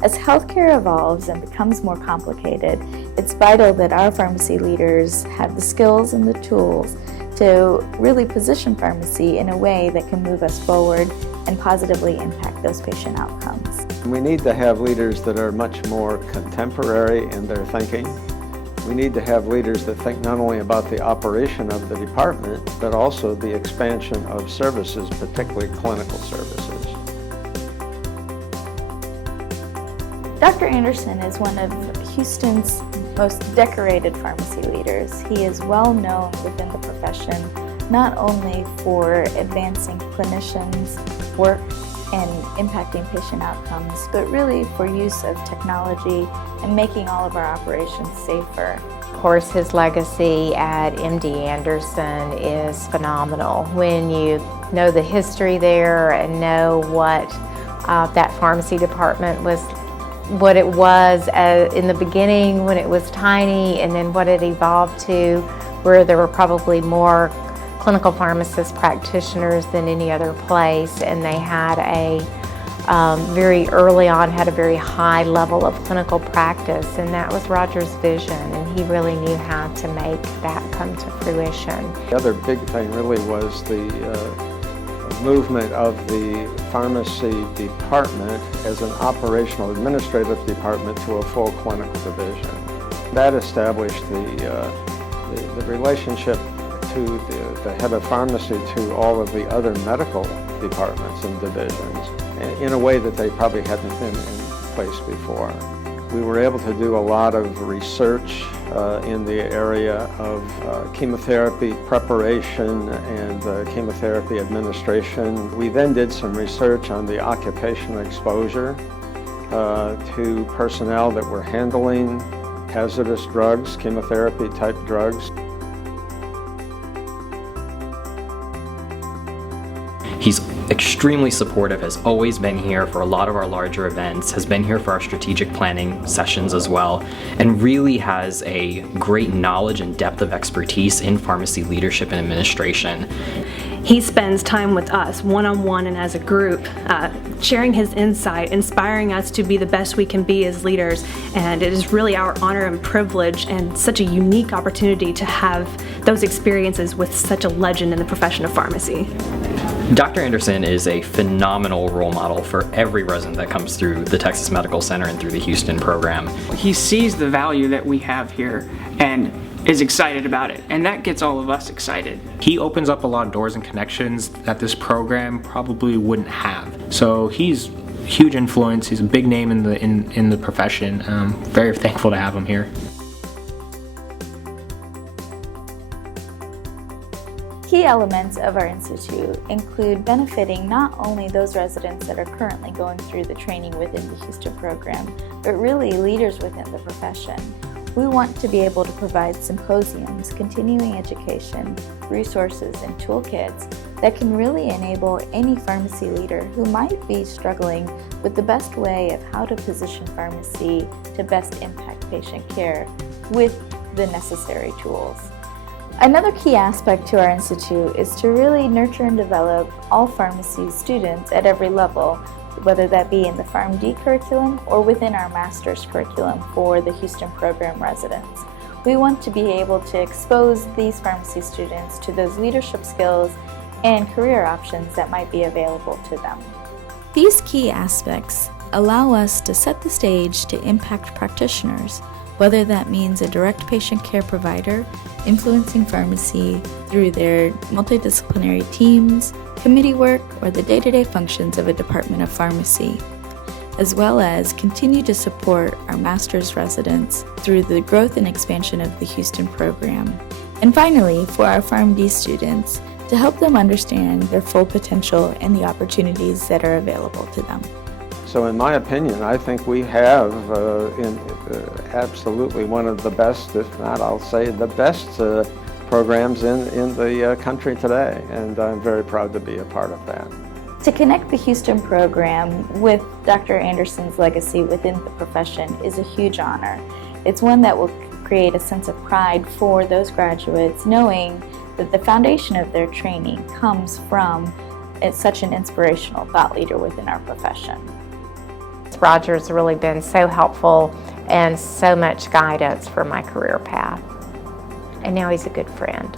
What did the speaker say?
As healthcare evolves and becomes more complicated, it's vital that our pharmacy leaders have the skills and the tools to really position pharmacy in a way that can move us forward and positively impact those patient outcomes. We need to have leaders that are much more contemporary in their thinking. We need to have leaders that think not only about the operation of the department, but also the expansion of services, particularly clinical services. Dr. Anderson is one of Houston's most decorated pharmacy leaders. He is well known within the profession, not only for advancing clinicians' work and impacting patient outcomes, but really for use of technology and making all of our operations safer. Of course, his legacy at MD Anderson is phenomenal. When you know the history there and know what that pharmacy department was, what it was in the beginning when it was tiny, and then what it evolved to, where there were probably more clinical pharmacist practitioners than any other place, and they had very early on had a very high level of clinical practice, and that was Roger's vision, and he really knew how to make that come to fruition. The other big thing really was the movement of the pharmacy department as an operational administrative department to a full clinical division. That established the relationship to the head of pharmacy to all of the other medical departments and divisions in a way that they probably hadn't been in place before. We were able to do a lot of research in the area of chemotherapy preparation and chemotherapy administration. We then did some research on the occupational exposure to personnel that were handling hazardous drugs, chemotherapy type drugs. He's extremely supportive, has always been here for a lot of our larger events, has been here for our strategic planning sessions as well, and really has a great knowledge and depth of expertise in pharmacy leadership and administration. He spends time with us one-on-one and as a group, sharing his insight, inspiring us to be the best we can be as leaders, and it is really our honor and privilege and such a unique opportunity to have those experiences with such a legend in the profession of pharmacy. Dr. Anderson is a phenomenal role model for every resident that comes through the Texas Medical Center and through the Houston program. He sees the value that we have here and is excited about it, and that gets all of us excited. He opens up a lot of doors and connections that this program probably wouldn't have. So he's a huge influence. He's a big name in the profession. I'm very thankful to have him here. Key elements of our institute include benefiting not only those residents that are currently going through the training within the Houston program, but really leaders within the profession. We want to be able to provide symposiums, continuing education, resources, and toolkits that can really enable any pharmacy leader who might be struggling with the best way of how to position pharmacy to best impact patient care with the necessary tools. Another key aspect to our institute is to really nurture and develop all pharmacy students at every level, whether that be in the PharmD curriculum or within our master's curriculum for the Houston program residents. We want to be able to expose these pharmacy students to those leadership skills and career options that might be available to them. These key aspects allow us to set the stage to impact practitioners, whether that means a direct patient care provider influencing pharmacy through their multidisciplinary teams, committee work, or the day-to-day functions of a department of pharmacy, as well as continue to support our master's residents through the growth and expansion of the Houston program. And finally, for our PharmD students, to help them understand their full potential and the opportunities that are available to them. So in my opinion, I think we have absolutely one of the best, if not I'll say the best programs in the country today, and I'm very proud to be a part of that. To connect the Houston program with Dr. Anderson's legacy within the profession is a huge honor. It's one that will create a sense of pride for those graduates, knowing that the foundation of their training comes from such an inspirational thought leader within our profession. Roger's really been so helpful and so much guidance for my career path. And now he's a good friend.